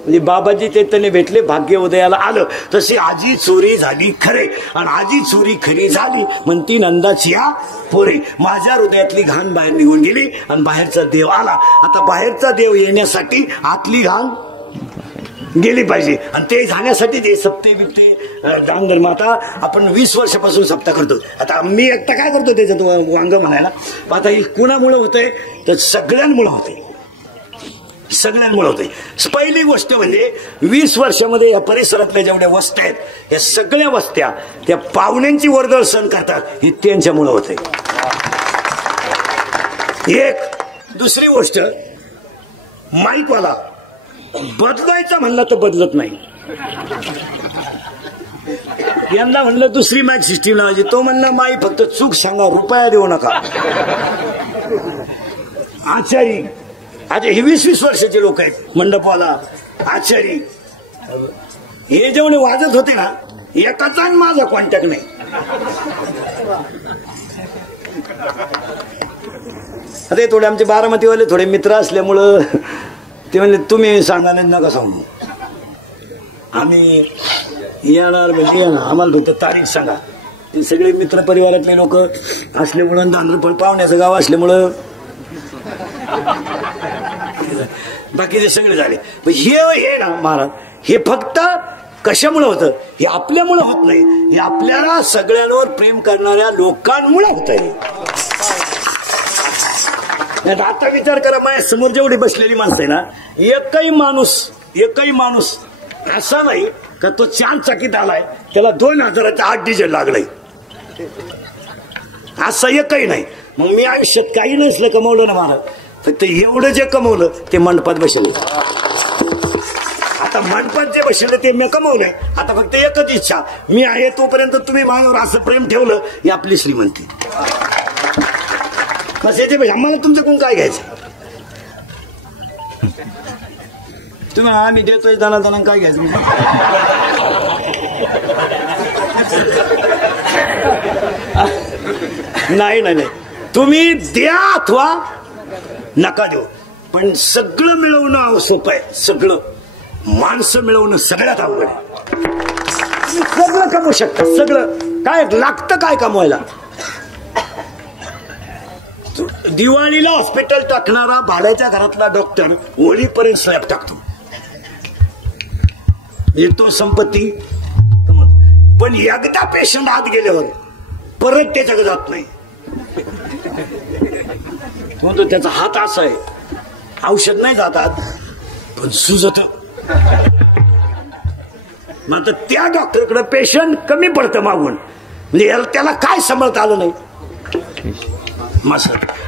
म्हणजे बाबाजी चैतन्य भेटले, भाग्य उदयाला आलं. तशी आजी चोरी झाली खरे. आणि आजी चोरी खरी झाली म्हणती नंदाची या पोरे. माझ्या हृदयातली घाण बाहेर निघून गेली आणि बाहेरचा देव आला. आता बाहेरचा देव येण्यासाठी आतली घाण गेली पाहिजे. आणि ते जाण्यासाठी ते सप्ते बिप्ते दान धर्म आता आपण 20 वर्षापासून सप्ताह करतो. आता मी एकटा काय करतो त्याच्यात वांग म्हणायला. आता हे कुणामुळे होतंय तर सगळ्यांमुळे होते. सगळ्यांमुळे होते. पहिली गोष्ट म्हणजे 20 वर्षामध्ये या परिसरातल्या जेवढ्या वस्त्या आहेत या सगळ्या वस्त्या त्या पाहुण्यांची वर्दळ सहन करतात. हे त्यांच्यामुळे होते. एक. दुसरी गोष्ट, माईकवाला बदलायचा म्हणला तर बदलत नाही. यंदा म्हणलं दुसरी माईक सिस्टीम लावायची. तो म्हणलं माई फक्त चूक सांगा, रुपया देऊ नका. आचारी आता हे 20-20 वर्षाचे लोक आहेत मंडपाला. आचारी हे जेवढे वाजत होते ना, एकाचा माझा कॉन्टॅक्ट नाही. अरे थोडे आमचे बारामतीवाले थोडे मित्र असल्यामुळं ते म्हणले तुम्ही सांगा नाही नका सांगू, आम्ही येणार म्हणजे येणार, आम्हाला फक्त तारीख सांगा. ते सगळे मित्र परिवारातले लोक असल्यामुळं, दांडरफळ पाहुण्याचं गाव असल्यामुळं बाकीचे सगळे झाले. हे ना महाराज, हे फक्त कशामुळे होतं? हे आपल्यामुळे होत नाही, हे आपल्याला सगळ्यांवर प्रेम करणाऱ्या लोकांमुळे होत आहे. आता विचार करा, माझ्या समोर जेवढी बसलेली माणसं आहे ना, एकही माणूस असा नाही का तो 4 चाकीत आलाय त्याला 2000चं 8 डिझेल लागलंय, असं एकही नाही. मग मी आयुष्यात काही नसलं कमवलं ना महाराज, फक्त एवढं जे कमवलं ते मंडपात बसवलं. आता मंडपात जे बसवलं ते मी कमवलंय. आता फक्त एकच इच्छा, मी आहे तोपर्यंत तुम्ही माझ्यावर असं प्रेम ठेवलं, ही आपली श्रीमंती. बस याच्यापेक्षा आम्हाला तुमच्याकडून काय घ्यायचं? तुम्ही आम्ही देतोय दाना काय घ्यायचं? नाही, तुम्ही द्या अथवा नका देऊ, पण सगळं मिळवणं सोपं आहे. सगळं माणसं मिळवणं सगळ्यात अवघड आहे. सगळं कमवू शकता, सगळं. काय लागतं काय कमवायला? दिवाळीला हॉस्पिटल टाकणारा भाड्याच्या घरातला डॉक्टर होळीपर्यंत स्लॅब टाकतो, येतो संपत्ती. पण एकदा पेशंट आत गेल्यावर परत त्याच्याकडे जात नाही. म्हणतो त्याचा हात असा आहे, औषध नाही जातात पण सुजत. मात्र त्या डॉक्टरकडे पेशंट कमी पडतं मागून, म्हणजे त्याला काय सांभाळता आलं नाही.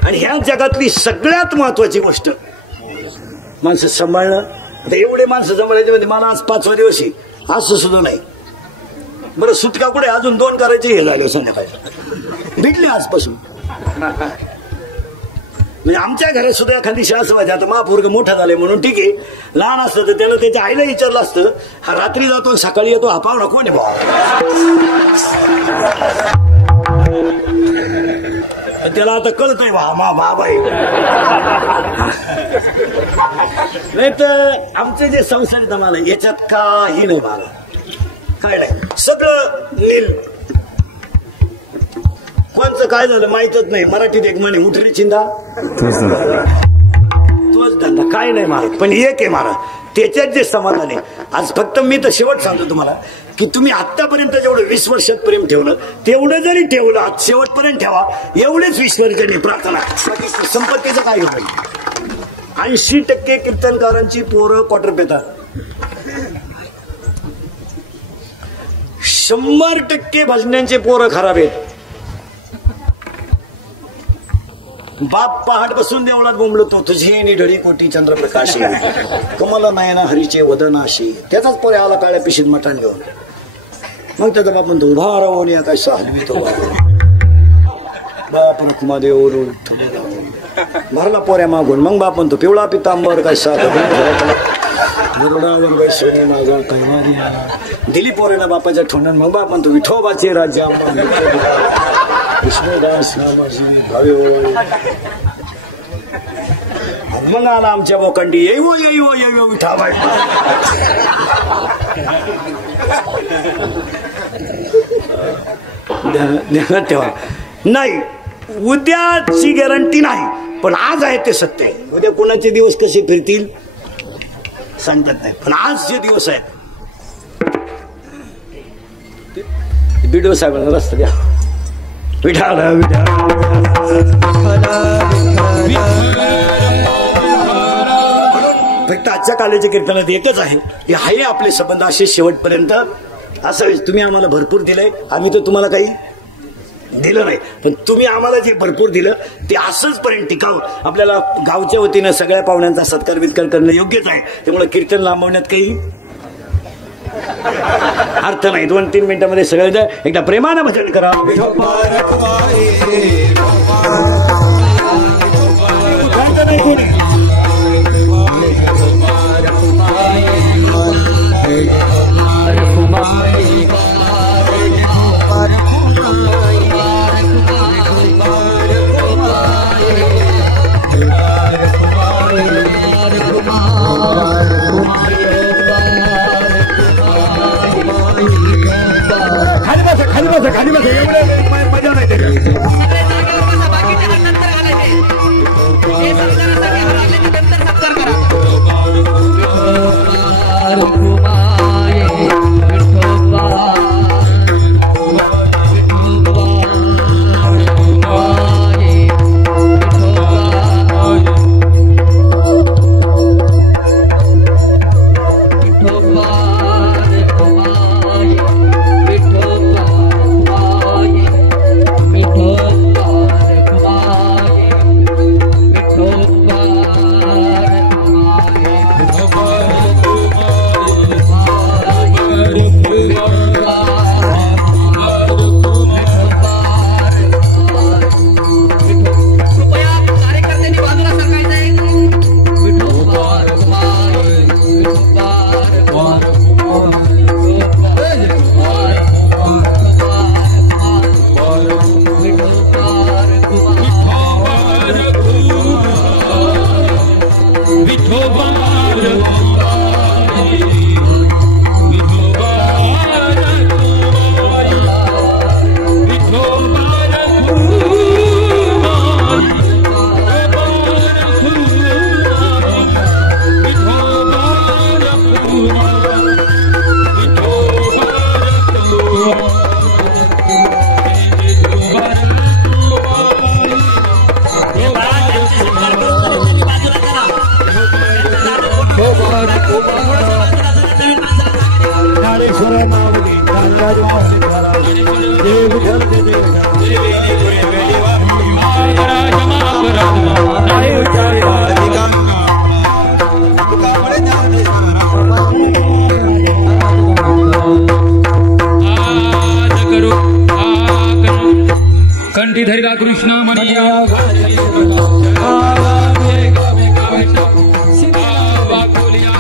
आणि ह्या जगातली सगळ्यात महत्वाची गोष्ट माणसं सांभाळणं. आता एवढे माणसं सांभाळायचे म्हणजे मला आज 5वा दिवशी असं सुद्धा नाही. बरं सुटका कुठे? अजून 2 करायचे हे झाले संध्याकाळी भेटले आजपासून. म्हणजे आमच्या घरात सुद्धा एखादी शाळा असं व्हायची. आता महापूर्ग मोठा झाले म्हणून ठीक आहे, लहान असतं तर त्यानं त्याच्या आईला विचारलं असतं, हा रात्री जातो सकाळी येतो, हा पाहुणा कोण आहे भाऊ? त्याला आता कळतंय बाबा नाही. तर आमचे जे संसारित मला याच्यात काही नाही, मला काय नाही, सगळं नील. कोणचं काय झालं माहितच नाही. मराठीत एक म्हणे, उठली चिंता तोच धंदा, काय नाही महाराज. पण एक आहे महाराज, त्याच्यात जे समाधान आहे. आज फक्त मी तर शेवट सांगतो तुम्हाला की तुम्ही आतापर्यंत जेवढं 20 वर्षात प्रेम ठेवलं तेवढं जरी ठेवलं, आज शेवटपर्यंत ठेवा, एवढेच ईश्वरीकडे प्रार्थना. बाकी संपत्तीचं काय होईल? 80% कीर्तनकारांची पोरं क्वार्टर पेतात, 100% भजन्यांचे पोरं खराब आहेत. बाप पहाट बसून देवळात बोंबलतो, तुझे निढळी कोटी चंद्रप्रकाशी, कमला नयना हरीचे वदनाशी. त्याचाच पोरे आला काळ्या पिशीत मटण घेऊन. मग त्याचा बाप म्हणतो, उभा राहून या काय हलवितो बाप रखुमादेव भरला पोऱ्या मागून. मग बाप म्हणतो, पिवळा पितांबर काय दिली पोऱ्याला बापाच्या ठोण्यात. मग बाप म्हणतो, विठोबाचे राज्य कृष्णदास मग आला आमच्या बोकंडी, येऊ विठाबाई. ध्यानात ठेवा, नाही उद्याची गॅरंटी नाही, पण आज आहे ते सत्य आहे. उद्या कुणाचे दिवस कसे फिरतील सांगतात नाही, पण आज जे दिवस आहेत. बीडीओ साहेबांना रस्ता द्या. विठाल फक्त आजच्या काळाच्या कीर्तनात एकच आहे, हे आहे आपले संबंध असे शेवटपर्यंत असावे. तुम्ही आम्हाला भरपूर दिलंय, आम्ही तर तुम्हाला काही दिलं नाही, पण तुम्ही आम्हाला जे भरपूर दिलं ते असंच पर्यंत टिकावं. आपल्याला गावच्या वतीनं सगळ्या पाहुण्यांचा सत्कार वित्कार करणं योग्यच आहे. त्यामुळे कीर्तन लांबवण्यात काही अर्थ नाही. 2-3 मिनिटांमध्ये सगळं एकदा प्रेमानं भजन करा. खाली बस एवढं मजा नाही त्याच्यात. कंठी धरिला कृष्ण मनिया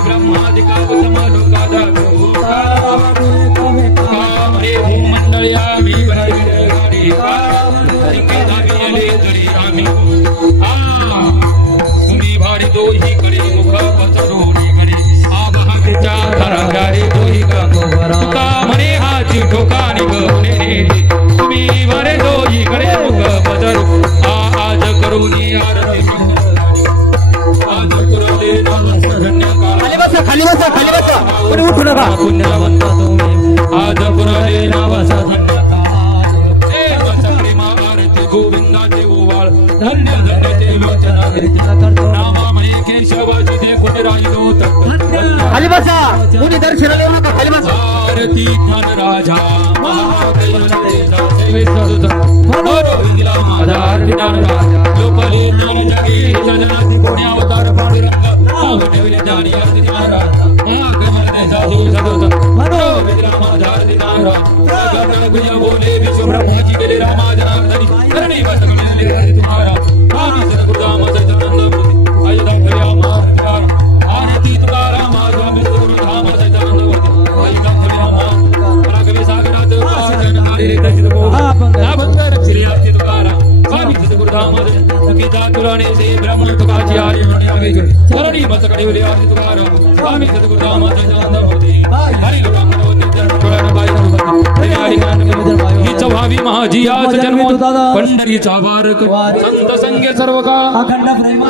ब्रह्मादिका भारी दोही करे मुख पचरोनी करे आबहाच्या धरागारी दोही का म्हणे हाची ठोकानी गणे तुम्ही भरे दोही करे मुख पचरो आज करूनी आरती आज करूनी खाली बसा कोणी उठू नका. पुण्यवंत तुम्ही आज पुराले नावाचा गोविंदाचे ओवाळ धन्य धन्य ते नामा म्हणे केशवाची ते कोणी राहिलो खाली बसा कोणी दर्शनाला येऊ नका. खाली बसा. आरती घन राजा लोकले ज्ञान जगी जनाती कोणी अवतार पांडुरंग ठेवले जाणी आरती महाराज बोले विश्वब्रह्माजी गेले रामा जनार्दनी करणी बस तुम्हारा स्वामी सद्गुरुदाम सच्चिदानंद अयोध्या भल्या महाराज आरती तुकाराम स्वामी सद्गुरुधाम सच्चिदानंद अयोध्या भल्या महाराज सागरात पाजन आले दर्शित को अभंगर श्री आरती तुकाराम स्वामी सद्गुरुधाम सकीता तुराने से ब्रह्म तुकाची आले म्हणे आवे करणी बस कडे आरती तुकाराम स्वामी सद्गुरुधाम सच्चिदानंद हरि राम हिच व्हावी माझी आज जन्म पंढरीचा वार संत संगे सर्व काळ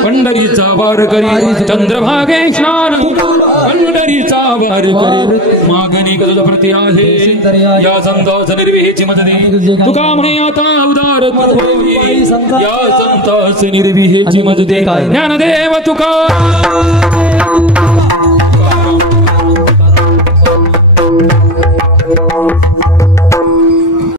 पंढरीचा वार करी चंद्रभागे स्नान पंढरीचा वार करी मागणी गज प्रति आहे या संतास निर्विहेची मजदे तुका म्हणे आता उदार या संतास निर्विहेची मजदे ज्ञानदेव तुका